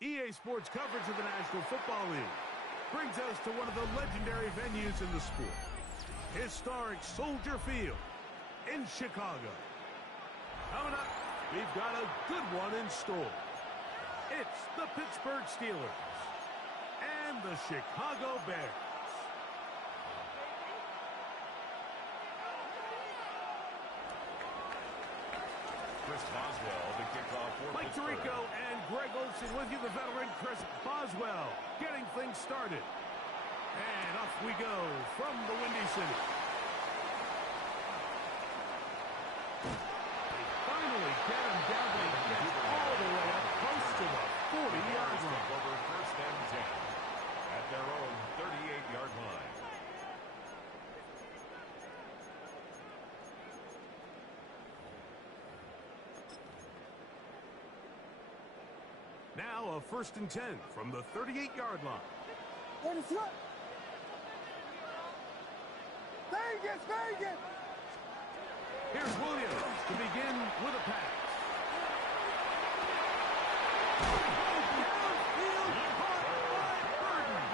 EA Sports coverage of the National Football League brings us to one of the legendary venues in the sport. Historic Soldier Field in Chicago. Coming up, we've got a good one in store. It's the Pittsburgh Steelers and the Chicago Bears. Chris Boswell, the kickoff for Mike Pittsburgh. Tirico and Greg Olsen with you, the veteran Chris Boswell, getting things started. And off we go from the Windy City. They finally get him down, but he gets all the way up close to the 40-yard line. Over first and 10 at their own 38-yard line. Now a first and 10 from the 38-yard line. Vegas! Here's Williams to begin with a pass. Downfield, caught by Burton.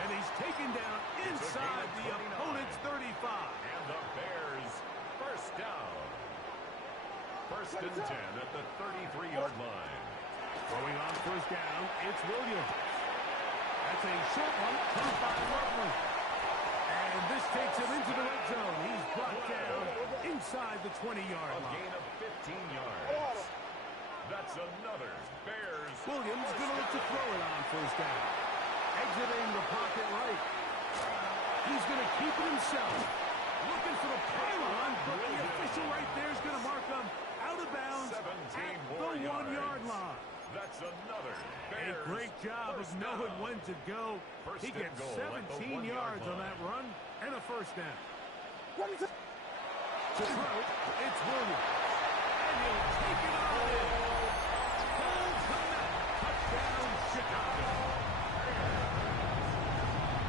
And he's taken down inside the opponent's 35. And the Bears first down. First and 10 at the 33-yard line. Throwing on first down, it's Williams. That's a short one, caught by Loveland. And this takes him into the red zone. He's brought down inside the 20-yard line. A gain of 15 yards. That's another Bears. Williams going to look to throw it on first down. Exiting the pocket right. He's going to keep it himself. Looking for the pylon, but the official right there is going to mark him out of bounds at the 1-yard line. That's another Bears. A great job of knowing when to go. He gets 17 yards on that run and a first down. To throw, it's Williams. And he'll take it all in. Hold to that. Touchdown, Chicago.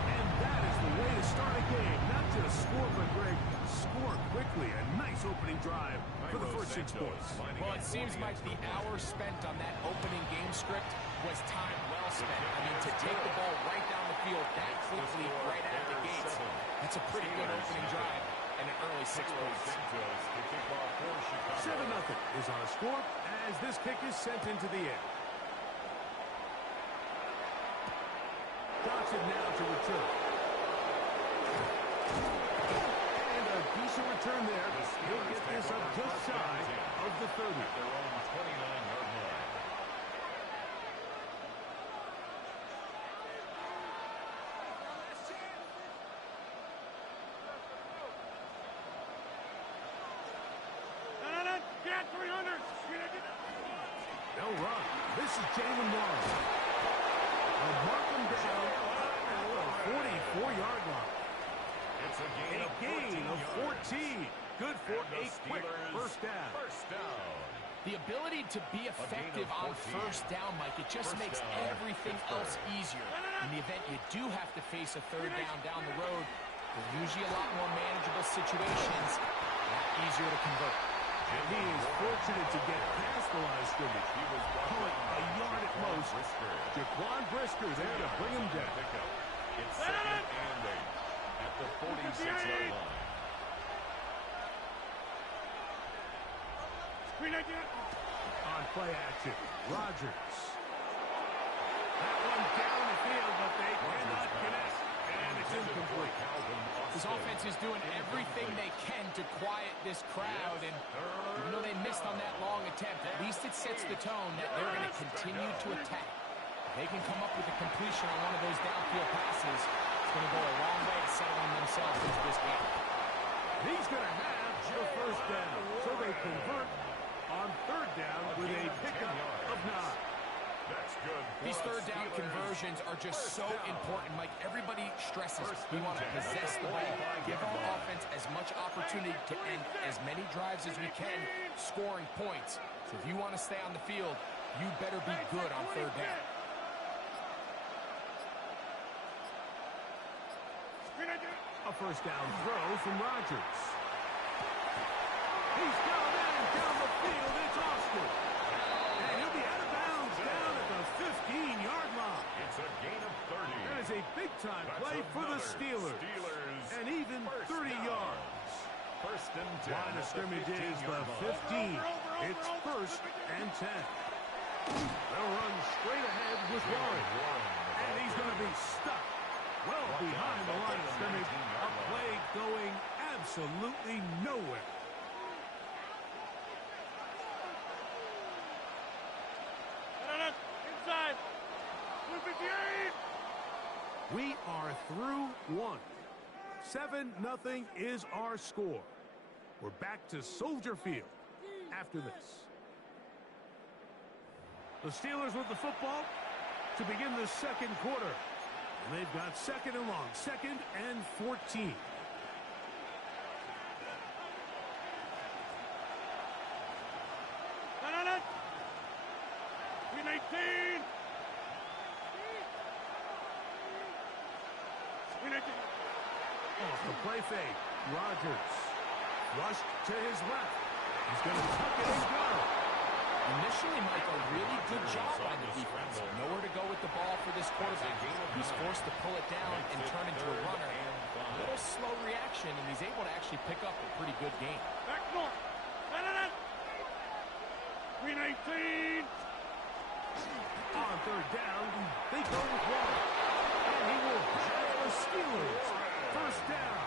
And that is the way to start a game. Not just score, but Greg, score quickly. A nice opening drive for the first 6 points. Well, it seems like the hour spent on that opening game script was time well spent. I mean, to take the ball right down the field that quickly right out of the gates, that's a pretty good opening drive and an early 6 points. 7-0 is our score as this kick is sent into the air. Johnson now to return. And a decent return there. He'll get this up just shy of the 30. Their own 29-yard line. Get 300! No run. This is Jalen Warren. They'll mark him down at the 44-yard line. It's a gain of 14. Good for a quick first down. First down. The ability to be effective on first down, Mike, it just makes everything else easier. In the event you do have to face a third down the road, they're usually a lot more manageable situations, a lot easier to convert. And he is fortunate to get past the line of scrimmage. He was a yard at most. Jaquan Brisker there to bring him down. It's second and 8 at the 46-yard line. On play action, Rodgers. That one down the field, but they cannot connect. And it's incomplete. This offense is doing everything they can to quiet this crowd, and even though they missed on that long attempt, at least it sets the tone that they're going to continue to attack. If they can come up with a completion on one of those downfield passes, it's going to go a long way to settling themselves into this game. He's going to have the first down, so they convert on third down with a pickup of 9. That's good. These third down conversions are just so important, Mike. Everybody stresses we want to possess the ball, give our offense as much opportunity to end as many drives as we can, scoring points. So if you want to stay on the field, you better be good on third down. A first down throw from Rodgers. He's down the field. It's Austin. And he'll be out of bounds down at the is a big-time play for the Steelers. And even 30 yards. First and 10. Line of scrimmage is the 15. It's first and 10. They'll run straight ahead with Warren. And he's going to be stuck well behind the line of scrimmage. A play going absolutely nowhere. Inside. 258. We are through one. 7-0 is our score. We're back to Soldier Field after this. The Steelers with the football to begin the second quarter. And they've got second and long, second and 14. Green 18. Green 18. Off the play fake. Rodgers rushed to his left. He's going to tuck it and go. Initially, Mike, a really good job by the defense. Nowhere to go with the ball for this quarterback. He's forced to pull it down and turn into a runner. A little slow reaction, and he's able to actually pick up a pretty good game. Back north. Green 18. On third down, they go with Warren. And he will have the Steelers. First down.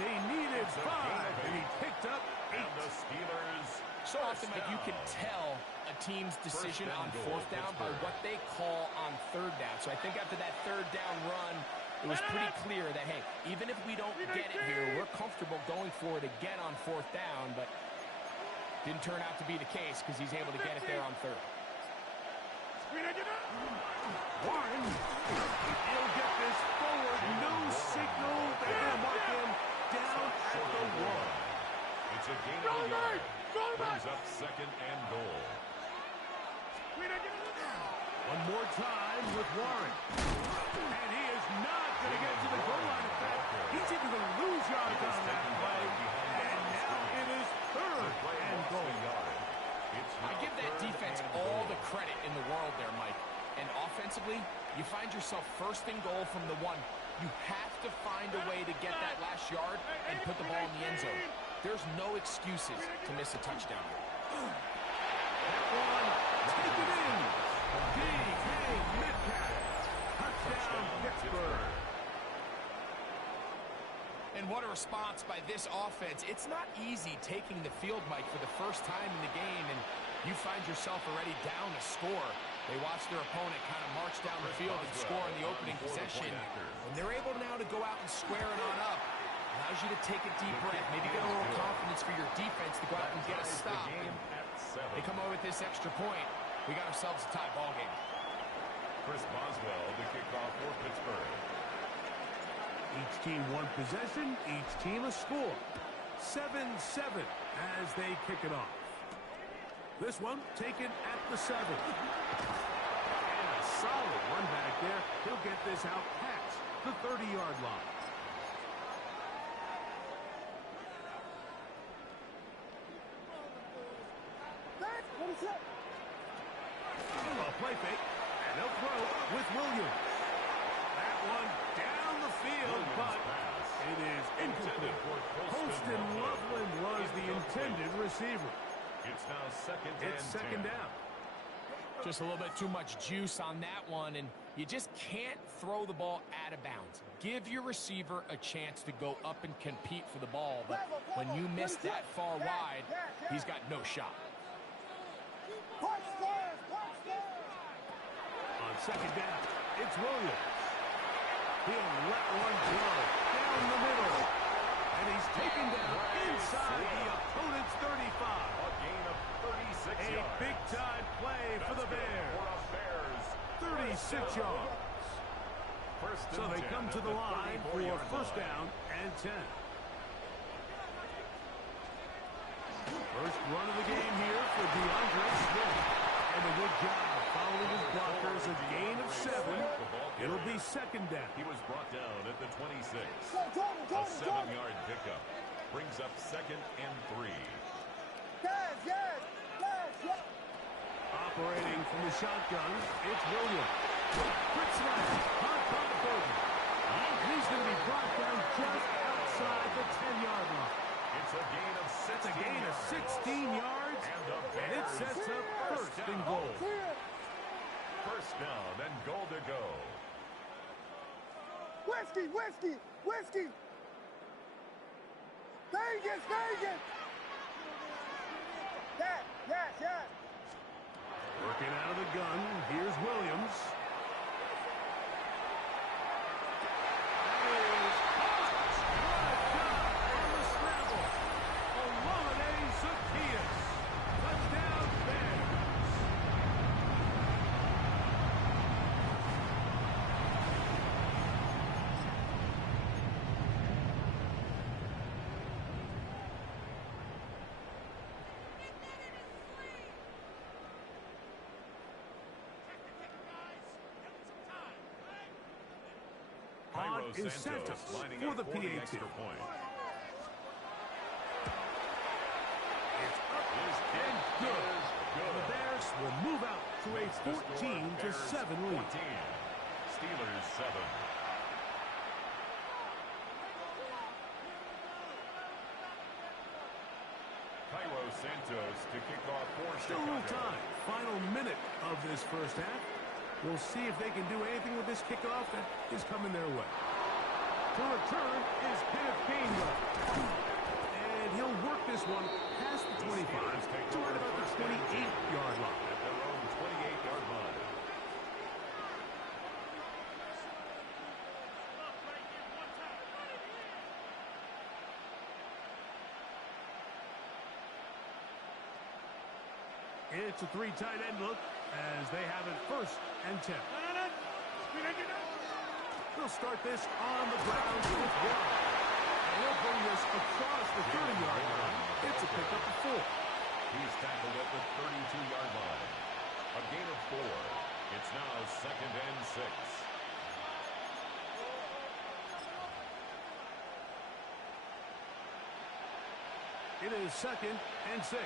They needed 5, and he picked up 8. And the Steelers. So often, Mike, you can tell a team's decision on fourth down by what they call on third down. So I think after that third down run, it was pretty clear that, hey, even if we don't get it here, we're comfortable going for it again on fourth down, but didn't turn out to be the case because he's able to get it there on third. Warren, he'll get this forward. No signal. They're going to mark him down at the 1. It's a gain of a yard. Brings up second and goal. One more time with Warren. And he is not going to get to the goal line. In fact, he's even going to lose yards on that play. And now it is third and goal. I give that defense all the credit in the world there, Mike. And offensively, you find yourself first and goal from the 1. You have to find a way to get that last yard and put the ball in the end zone. There's no excuses to miss a touchdown. That one, take it in. D.K. Metcalf. Touchdown, Pittsburgh. And what a response by this offense. It's not easy taking the field, Mike, for the first time in the game, and you find yourself already down a score. They watch their opponent kind of march down the field and score in the opening possession. And they're able now to go out and square it on up. Allows you to take a deep breath, maybe get a little confidence for your defense to go out and get a stop. They come over with this extra point. We got ourselves a tie ball game. Chris Boswell to kick off for Pittsburgh. Each team one possession, each team a score. 7-7 as they kick it off. This one taken at the 7. And a solid run back there. He'll get this out past the 30-yard line. A play fake, and they'll throw with Williams. That one down the field, but it is incomplete. Holston Loveland was the intended receiver. It's now second down. Just a little bit too much juice on that one, and you just can't throw the ball out of bounds. Give your receiver a chance to go up and compete for the ball, but when you miss that far wide, he's got no shot. On second down, it's Williams. He'll let one go down the middle. And he's taken down inside the opponent's 35. A gain of 36 yards. A big-time play for the Bears. 36 yards. So they come to the line for first down and 10. First run of the game here for DeAndre Swift. And a good job following his blockers. A gain of 7. It'll be second down. He was brought down at the 26. A 7-yard pickup. Brings up second and 3. Operating from the shotgun, it's Williams. Quick slice. Hot on the 30. And he's going to be brought down just outside the 10-yard line. It's a gain of 16 That's a gain of 16 yards, and it sets up first and goal. First down and goal to go. Whiskey, whiskey, whiskey. Vegas, Vegas. Yes. Working out of the gun, here's Williams. That is caught. What a job on the scramble. Olamide Zaccheaus. Touchdown, Bears. Is set up for the PAT. It's up And good. The Bears will move out to a 14-7 lead. 14. Steelers 7. Cairo Santos to kick off for Still a little Chicago. time. Final minute of this first half. We'll see if they can do anything with this kickoff that is coming their way. To return is Kenneth Gainwell. And he'll work this one past the 25 to right about the 28-yard line. At their own 28-yard line. It's a three tight end look as they have it first and 10. They'll start this on the ground with one. And he'll bring this across the 30-yard line. It's a pickup of 4. He's tackled at the 32-yard line. A gain of 4. It's now 2nd and 6. It is 2nd and 6.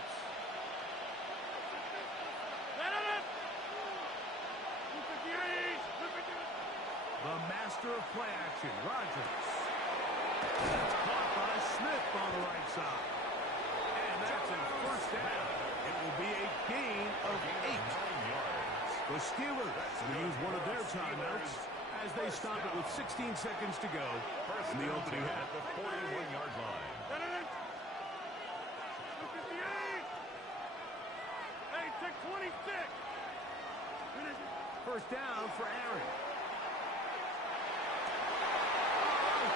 The master of play action, Rodgers. That's caught by Smith on the right side. And that's a first down. It will be a gain of 8. The Steelers will use one of their timeouts as they stop it with 16 seconds to go in the opening half. At the 41-yard line. Hey, take 26. First down for Aaron.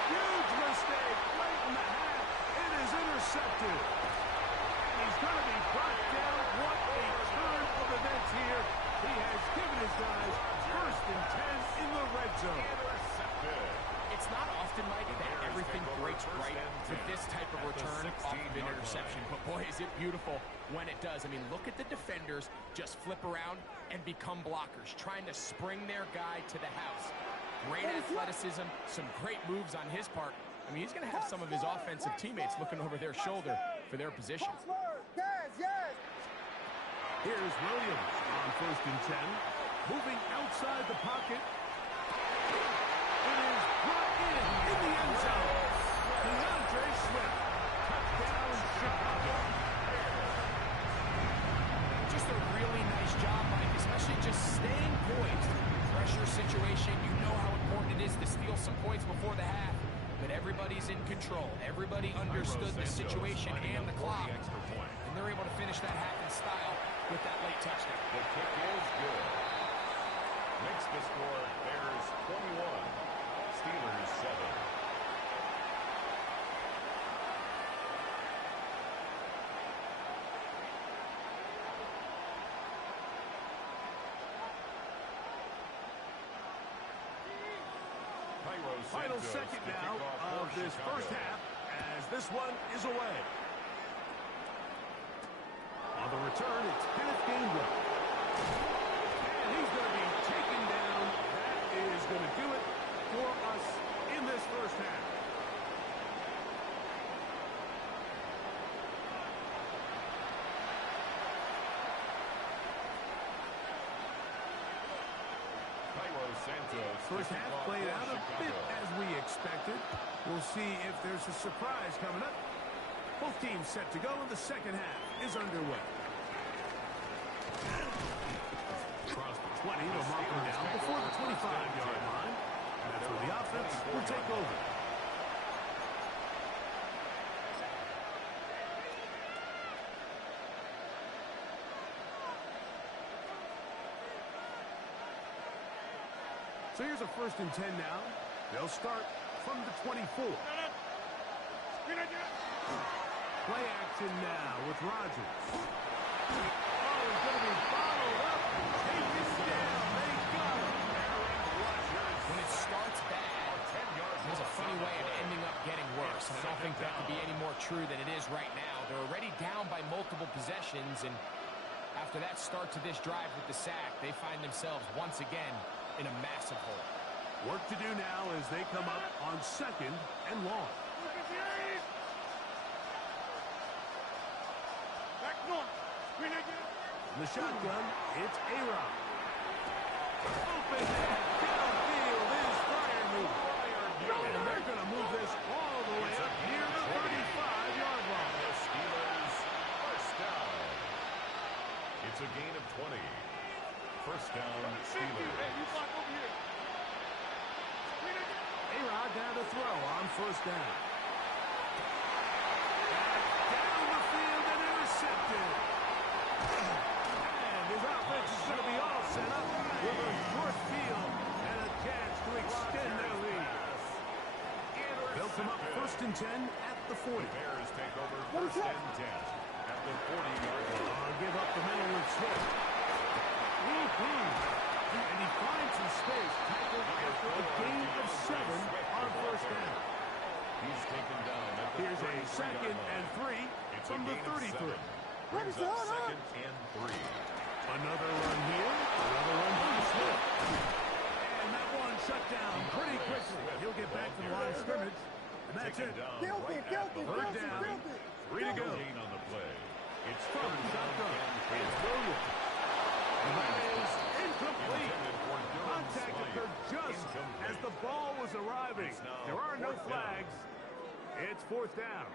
Huge mistake late in the half. It is intercepted. And he's going to be brought down. What a turn of events here. He has given his guys first and 10 in the red zone. Intercepted. It's not often, Mike, that everything breaks right with this type of return off of an interception. But boy, is it beautiful when it does. I mean, look at the defenders just flip around and become blockers, trying to spring their guy to the house. Great athleticism, some great moves on his part. I mean, he's going to have some of his offensive teammates looking over their shoulder for their position. Yes. Here's Williams on first and 10. Moving outside the pocket. It is brought in the end zone. DeAndre Swift. Touchdown, Chicago. Just a really nice job, Mike, especially just staying poised. Pressure situation, you know how important it is to steal some points before the half. But everybody's in control. Everybody understood the situation and the clock. And they're able to finish that half in style with that late touchdown. The kick is good. Makes the score Bears 21. Steelers 7. Final second now of this first half as this one is away. On the return, it's Kenneth Gainwell. And he's going to be taken down. That is going to do it for us in this first half. Cairo first half played out a bit as we expected. We'll see if there's a surprise coming up. Both teams set to go, and the second half is underway. Across the 20, they'll mark them down before the 25-yard line. And that's where the offense will take over. So here's a 1st and 10 now. They'll start from the 24. Play action now with Rodgers. Oh, he's going to be bottled up. Taken down. They got him. When it starts bad, there's a funny way of ending up getting worse. And I don't think that could be any more true than it is right now. They're already down by multiple possessions, and after that start to this drive with the sack, they find themselves once again in a massive hole. Work to do now as they come up on 2nd and long. In the shotgun, it's A-Rod. Open and downfield is Freiermuth. And they're going to move this all the way up near the 35-yard line. The Steelers, first down. It's a gain of 20. First down, Steelers. A-Rod down to throw on 1st down. Down the field and intercepted. And his offense is going to be all set up with a short field and a chance to extend their lead. They'll come up 1st and 10 at the 40. The Bears take over 1st and 10 at the 40-yard line. Give up the middle with Swift. And he finds some space, tackled after a gain of 7 on 1st down. He's taken down at the Here's a 2nd and 3 from the 33. Brings up 2nd and 3. Another run here. Another run from Swift. And that one shut down pretty quickly. He'll get back to the line of scrimmage. And that's it. Guilty, guilty, Third guilty, down. guilty. 3 to go. Gain on the play. It's From the shotgun. It's Williams. And that is incomplete. Contact occurred just as the ball was arriving. There are no flags. It's 4th down.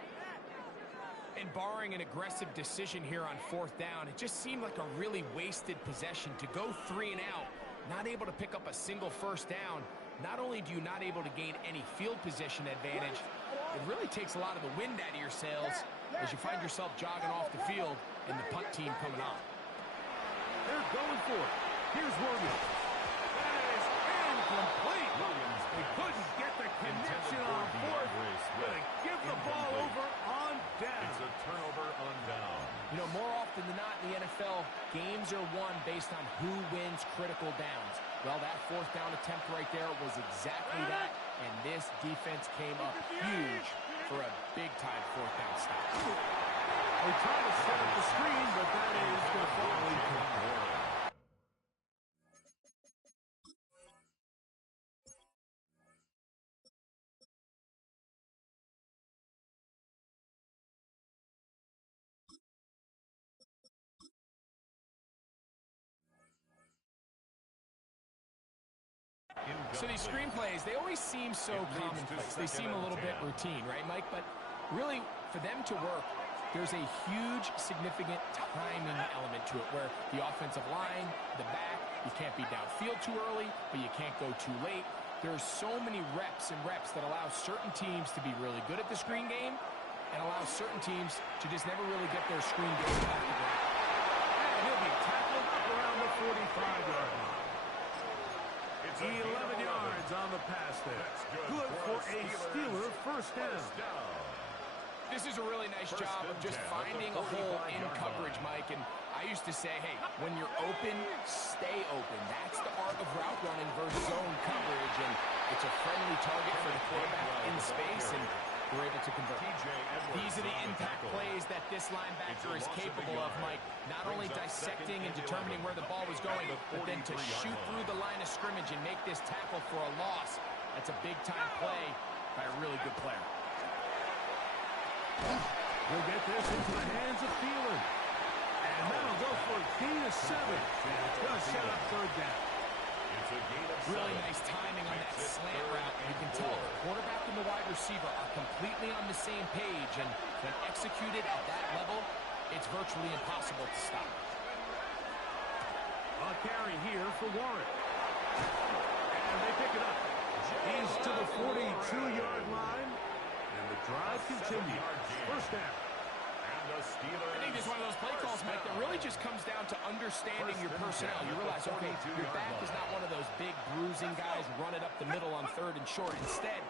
And barring an aggressive decision here on 4th down, it just seemed like a really wasted possession to go 3 and out, not able to pick up a single 1st down. Not only do you not able to gain any field position advantage, it really takes a lot of the wind out of your sails as you find yourself jogging off the field and the punt team coming on. They're going for it. Here's Williams. That is incomplete. Williams He couldn't get the connection on 4th. Gonna give the ball over on down. It's a turnover on down. You know, more often than not in the NFL, games are won based on who wins critical downs. Well, that 4th down attempt right there was exactly that, and this defense came up huge for a big-time 4th down stop. They try to set up the screen, but that is going to fall incomplete. So these screenplays, they always seem so commonplace. They seem a little bit routine, right, Mike? But really, for them to work, there's a huge, significant timing element to it where the offensive line, the back, you can't be downfield too early, but you can't go too late. There's so many reps and reps that allow certain teams to be really good at the screen game and allow certain teams to just never really get their screen game off the ground. And he'll be tackled up around the 45-yard line. 11 yards on the pass there. Good for a Steeler 1st down. This is a really nice job of just finding a hole in coverage, Mike. And I used to say, hey, when you're open, stay open. That's the art of route running versus zone coverage. And it's a friendly target for the quarterback in space, and we're able to convert. These are the impact plays that this linebacker is capable of, Mike. Not only dissecting and determining where the ball was going, but then to shoot through the line of scrimmage and make this tackle for a loss. That's a big-time play by a really good player. He'll get this into the hands of Thielen. And that'll go for a gain of 7. And it's going to set up 3rd down. It's It's a gain of Really 7. nice timing on that Makes it slant 3rd route. You and can tell 4. the quarterback and the wide receiver are completely on the same page, and when executed at that level, it's virtually impossible to stop. A carry here for Warren. And they pick it up. He's to the 42-yard line, and the drive continues. First down. I think it's one of those play calls, Mike, that really just comes down to understanding your personnel. You realize, okay, your back is not one of those big bruising guys, run it up the middle on 3rd and short. Instead,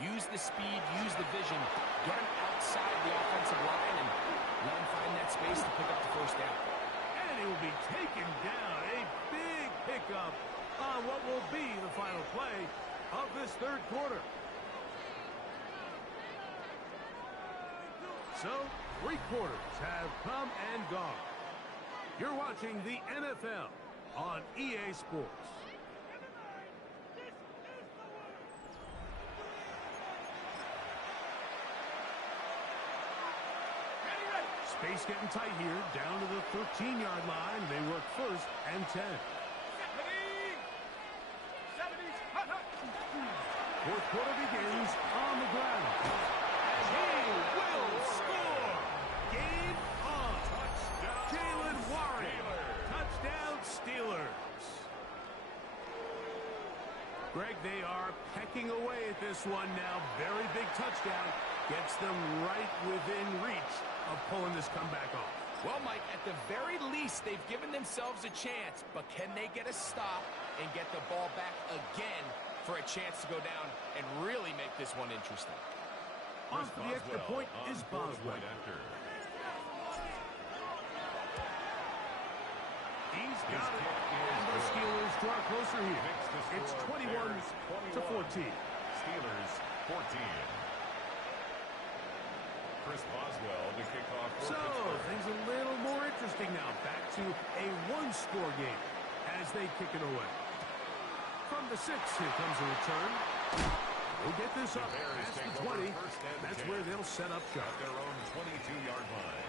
use the speed, use the vision, get him outside the offensive line, and let him find that space to pick up the first down. And he will be taken down. A big pickup on what will be the final play of this 3rd quarter. So, 3 quarters have come and gone. You're watching the NFL on EA Sports. Space getting tight here, down to the 13-yard line. They work 1st and 10. 4th quarter begins on the ground. He will score. Game on. Touchdown. Jalen Warren. Touchdown Steelers. Greg, they are pecking away at this one now. Very big touchdown. Gets them right within reach of pulling this comeback off. Well, Mike, at the very least, they've given themselves a chance, but can they get a stop and get the ball back again for a chance to go down and really make this one interesting? On for the extra point is Boswell. He's got it. And the Steelers draw closer here. It's 21-14. Steelers 14. Chris Boswell to kick off for So, Pittsburgh. things a little more interesting now. Back to a 1-score game as they kick it away. From the 6, here comes a return. They'll get this up past the 20. That's where they'll set up shop. At their own 22-yard line.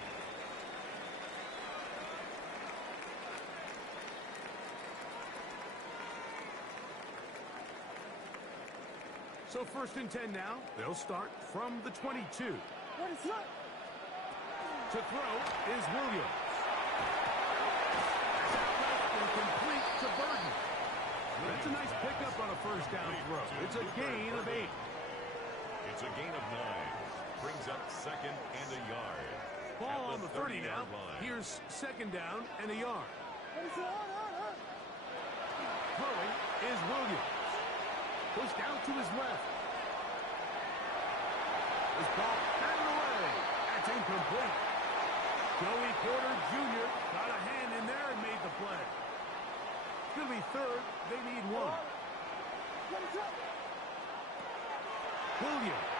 So 1st and 10 now. They'll start from the 22. What is up? To throw is Williams. And complete to Burton. That's a nice pickup on a 1st down throw. It's a gain of 8. It's a gain of 9. Brings up 2nd and a yard. Ball on the 30 now. line. Here's 2nd down and a yard. What is up? Throwing is Williams. Pushed down to his left. This ball batted away. That's incomplete. Joey Porter Jr. got a hand in there and made the play. It's going to be 3rd. They need 1. What is up? Williams.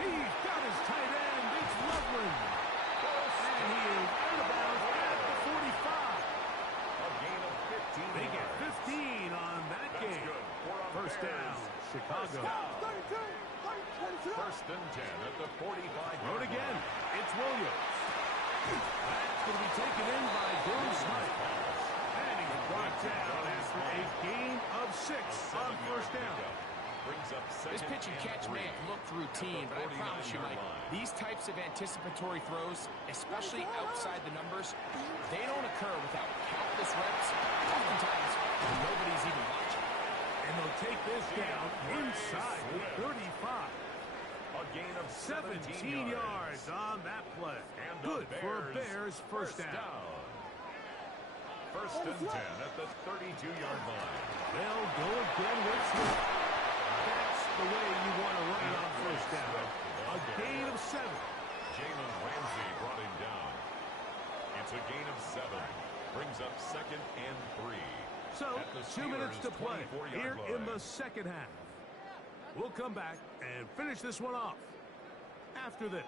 He's got his tight end. It's Loveland. And he is out of bounds at the 45. A gain of 15 They get yards. 15 on that That's game. good. 4 on 1st Bears. down, Chicago. 32, 22. 1st and 10 at the 45. Throw it again. It's Williams. That's going to be taken in by Gordon Smith. And he's brought down after a gain of 6 on 1st down. Brings up This 2nd pitch and catch and 3. may have looked routine, but I promise you, Mike, these types of anticipatory throws, especially outside the numbers, they don't occur without countless reps, oftentimes when nobody's even watching. And they'll take this down inside the 35. A gain of 17 yards on that play. And Good the for Bears first down. 1st and 10 at the 32-yard line. They'll go again with Smith. That's the way you want to run it on 1st down. A gain of 7. Jalen Ramsey brought him down. It's a gain of 7. Brings up 2nd and 3. So, At the 2 minutes to Steelers' play 24-yard here in line. the 2nd half. We'll come back and finish this one off after this.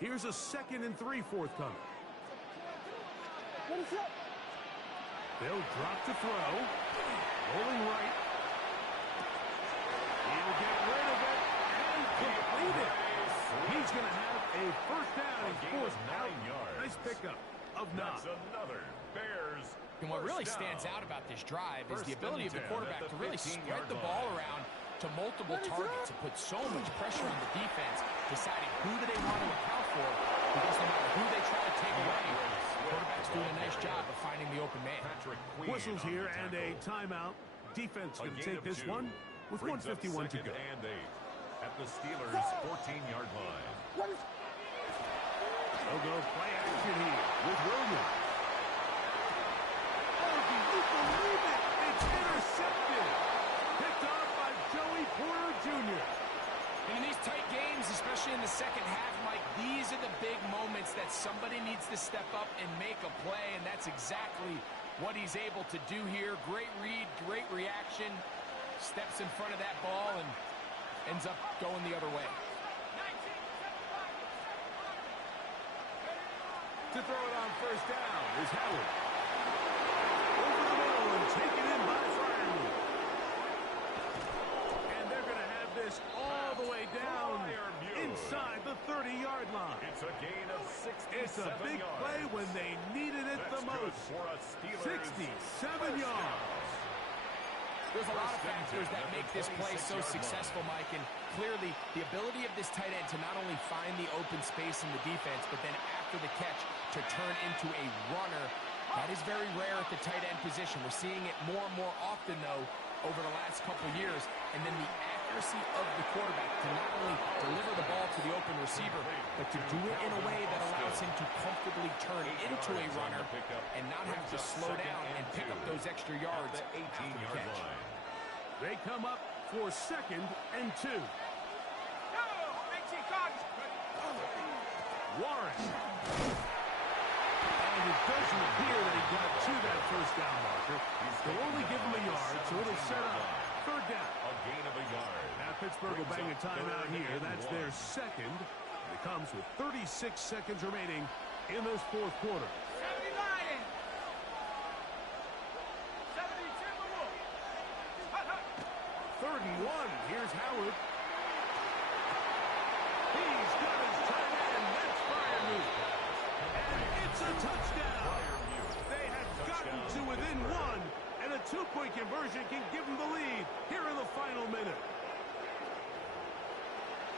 Here's a 2nd and 3 forthcoming. What is up? They'll drop to throw. Rolling right. He'll get rid of it and complete it. He's going to have a first down. A He's gain of forced 9 out. yards. Nice pickup of 9. That's another Bears. And what really first stands down. out about this drive is First the ability of and the 10 quarterback at the to really 15-yard spread the line. ball around to multiple targets and put so much pressure on the defense, deciding who do they want to account for, because no matter who they try to take away, the quarterback's doing a nice job of finding the open man. Patrick Queen Whistles on here the and a tackle. timeout. Defense going to gain take of this 2. one with Brings up 1:51 to go. second and 8 at the Steelers' 14-yard line. They'll go play action here with Williams. Oh, can you believe it? It's intercepted. Picked off by Joey Porter Jr. In these tight games, especially in the second half, Mike, these are the big moments that somebody needs to step up and make a play, and that's exactly what he's able to do here. Great read, great reaction, steps in front of that ball and ends up going the other way. To throw it on first down is Howard. Over the middle and taken in by Fryermuth. And they're going to have this all the way down inside the 30-yard line. It's a gain of 67 It's a big yards. play when they needed it That's the good most. for a Steelers 67 yards. There's a lot of factors that make this play so 26-yard line. successful, Mike, and clearly the ability of this tight end to not only find the open space in the defense, but then after the catch to turn into a runner. That is very rare at the tight end position. We're seeing it more and more often, though, over the last couple years. And then the accuracy of the quarterback to not only deliver the ball to the open receiver, but to do it in a way that allows him to comfortably turn into a runner and not have to slow down and pick up those extra yards At the after the 18-yard catch. line. They come up for 2nd and 2. Warren. And it doesn't appear that he got to that first down marker. They'll only give him a yard, so it'll set up 3rd down. A gain of a yard. Now Pittsburgh will bang a timeout here. That's their 2nd. And it comes with 36 seconds remaining in this 4th quarter. 3rd and 1. Here's Howard. He's got his tight end. That's Fryermuth. And it's a touchdown. They had gotten to within 1, and a 2-point conversion can give them the lead here in the final minute.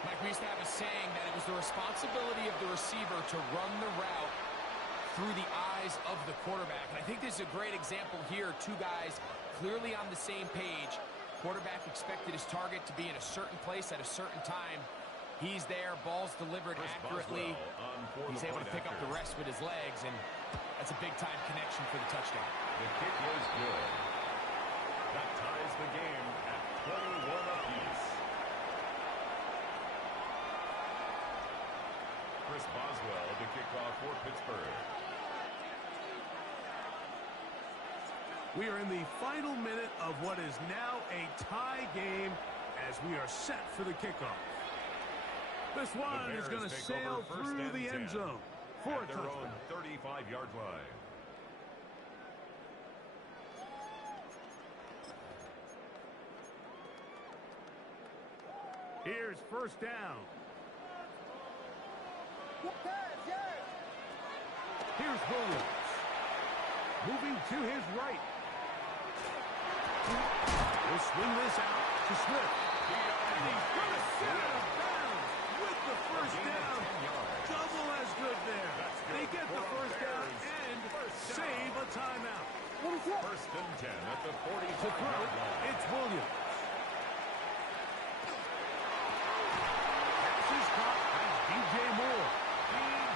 Mike, we used to have a saying that it was the responsibility of the receiver to run the route through the eyes of the quarterback. And I think this is a great example here. Two guys clearly on the same page. Quarterback expected his target to be in a certain place at a certain time. He's there, ball's delivered accurately. He's able to pick up the rest with his legs, and that's a big-time connection for the touchdown. The kick is good. That ties the game at 21 apiece. Chris Boswell to kick off for Pittsburgh. We are in the final minute of what is now a tie game as we are set for the kickoff. This one is going to sail through the end zone for a at their touchdown. own 35-yard line. Here's first down. Here's Williams. Moving to his right. He'll swing this out to Swift. And he's going to set out of bounds with the first down. Double as good there. They get the first down and save a timeout. First and 10 at the 45-yard line. It's Williams. Pass is caught by DJ Moore.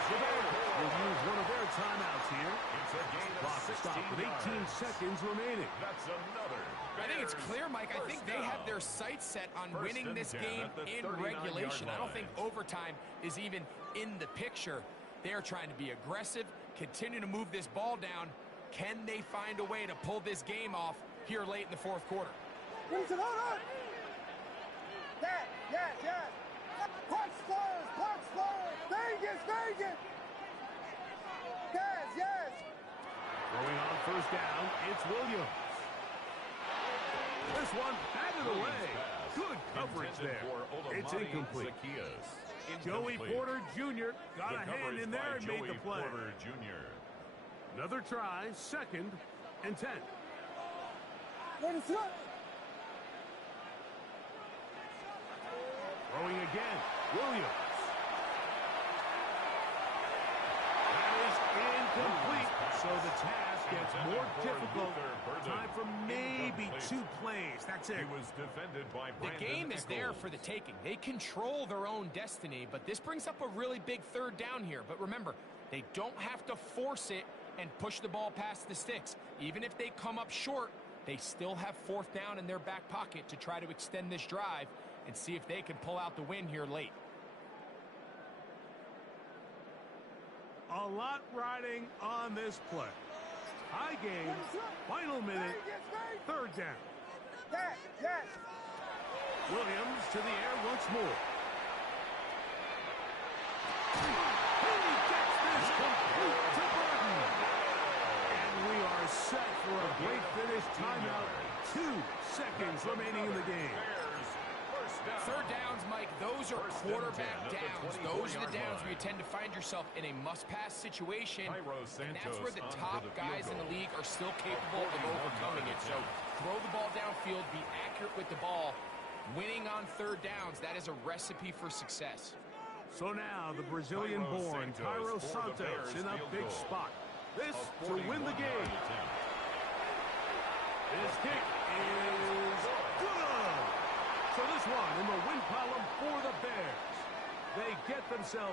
We'll use one of their timeouts here. It's a gain of Clock 16 stop with 18 yards. seconds remaining. That's another. I think it's Bears clear, Mike. I think they have down. their sights set on First winning and this 10 game at the in 39-yard regulation. I don't line. think overtime is even in the picture. They're trying to be aggressive, continue to move this ball down. Can they find a way to pull this game off here late in the fourth quarter? Yes. Punch forward. Vegas. Yes. Throwing on first down, it's Williams. This one batted away. Good coverage Intended there. for It's Olamide incomplete. Zaccheaus. Joey Incomplete. Porter Jr. got The a hand coverage in by there and made the Joey play. Porter Jr. Another try, 2nd and 10. Ready, set. Throwing again, Williams. That is incomplete. So the task gets more difficult. Time for maybe 2 plays. That's it. He was defended by The Brandon game is there Echols. for the taking. They control their own destiny, but this brings up a really big 3rd down here. But remember, they don't have to force it and push the ball past the sticks. Even if they come up short, they still have 4th down in their back pocket to try to extend this drive and see if they can pull out the win here late. A lot riding on this play. High game, final minute, 3rd down. Yes, yes. Williams to the air once more. He gets this complete to Burton. And we are set for a great finish. Timeout. 2 seconds remaining in the game. Bears, first down. 3rd downs, Mike, those are First and quarterback 10 at the downs. 24 Those are the yard downs where line. you tend to find yourself in a must-pass situation. Jairo And that's Santos where the on for top the field guys in the goal. league are still capable of 41 overcoming it. yard So throw the ball downfield, be accurate with the ball. Winning on 3rd downs, that is a recipe for success. So now the Brazilian-born Jairo Santos in a big spot. This to win the game. His kick is good. So this one in the win column for the Bears. They get themselves